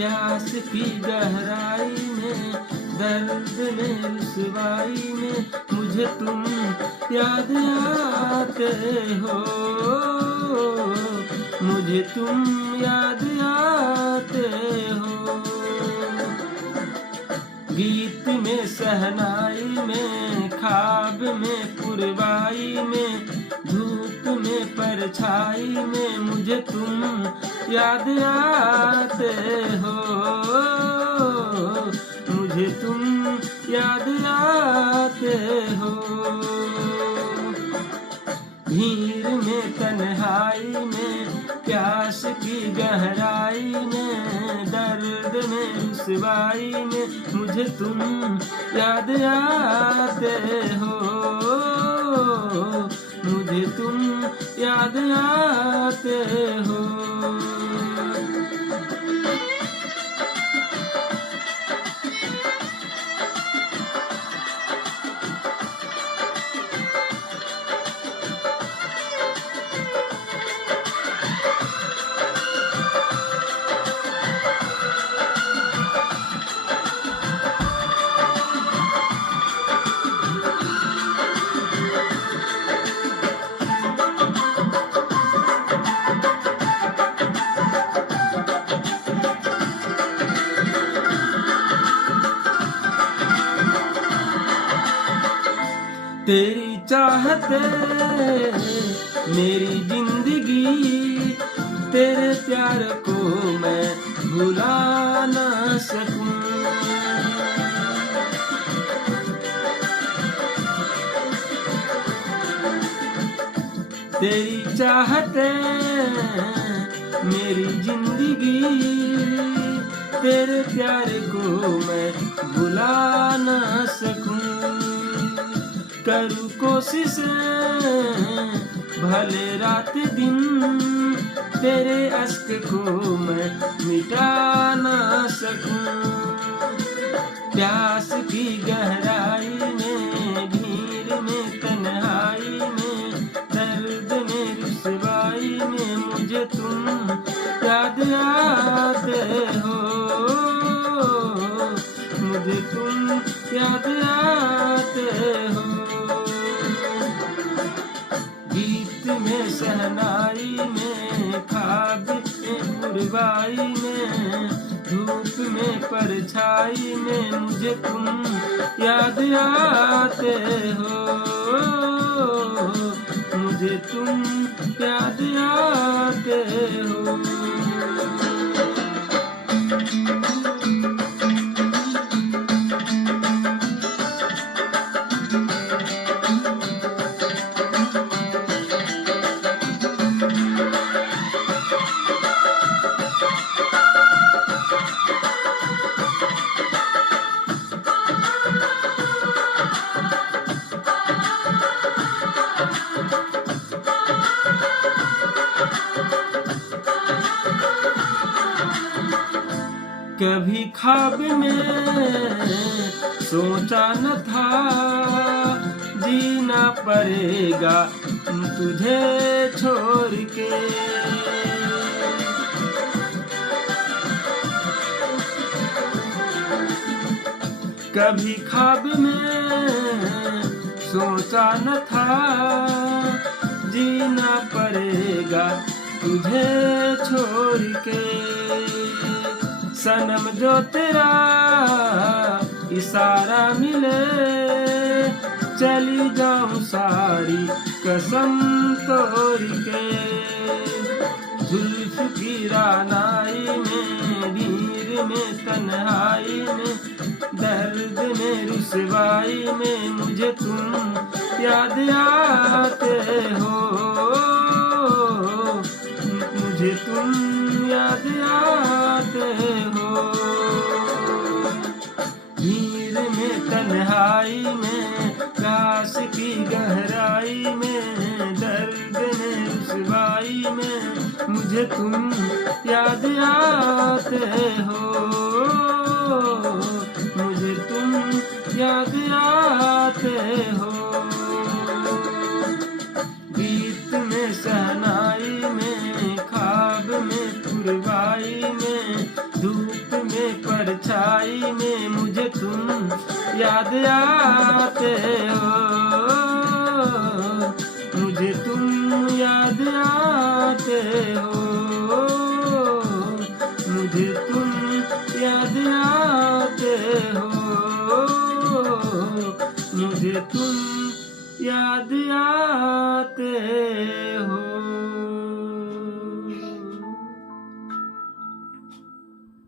प्यास की गहराई में, दर्द में रुसवाई में मुझे तुम याद आते हो, मुझे तुम याद आते हो। गीत में सहनाई में, ख्वाब में पुरवाई में, धूप में परछाई में मुझे तुम याद आते हो, मुझे तुम याद आते हो। भीड़ में तन्हाई में, प्यास की गहराई में, दर्द में रुसवाई में मुझे तुम याद आते हो, मुझे तुम याद आते हो। तेरी चाहते मेरी जिंदगी, तेरे प्यार को मैं भुला ना सकूं। तेरी चाहते मेरी जिंदगी, तेरे प्यार को मैं भुला ना सकूं। करूँ कोशिश भले रात दिन, तेरे अश्क को मैं मिटा ना सकूं। प्यास की गहराई में, भीड़ में तन्हाई में, दर्द में रुसवाई में मुझे तुम याद आते हो, मुझे तुम याद आते हो। गीत में सहनाई में, ख्वाब में पुरवाई में, धूप में परछाई में मुझे तुम याद आते हो, मुझे तुम याद आते हो। कभी ख्वाब में सोचा न था, जीना पड़ेगा तुझे छोड़ के। कभी ख्वाब में सोचा न था, जीना पड़ेगा तुझे छोड़ के। सनम जो तेरा इशारा मिले, चली जाऊं सारी कसम तोड़ के। जुल्फ की रानाई में, भीड़ में तन्हाई में, दर्द में रुसवाई में मुझे तुम याद आते हो, मुझे तुम याद आते हो। भीड़ में तन्हाई में, प्यास की गहराई में, दर्द में रुसवाई में मुझे तुम याद आते हो, मुझे तुम याद आते हो। गीत में सहनाई में, ख्वाब में पुरवाई में, धूप में मुझे तुम याद आते हो, मुझे तुम याद आते हो, मुझे तुम याद आते हो, मुझे तुम याद आते हो।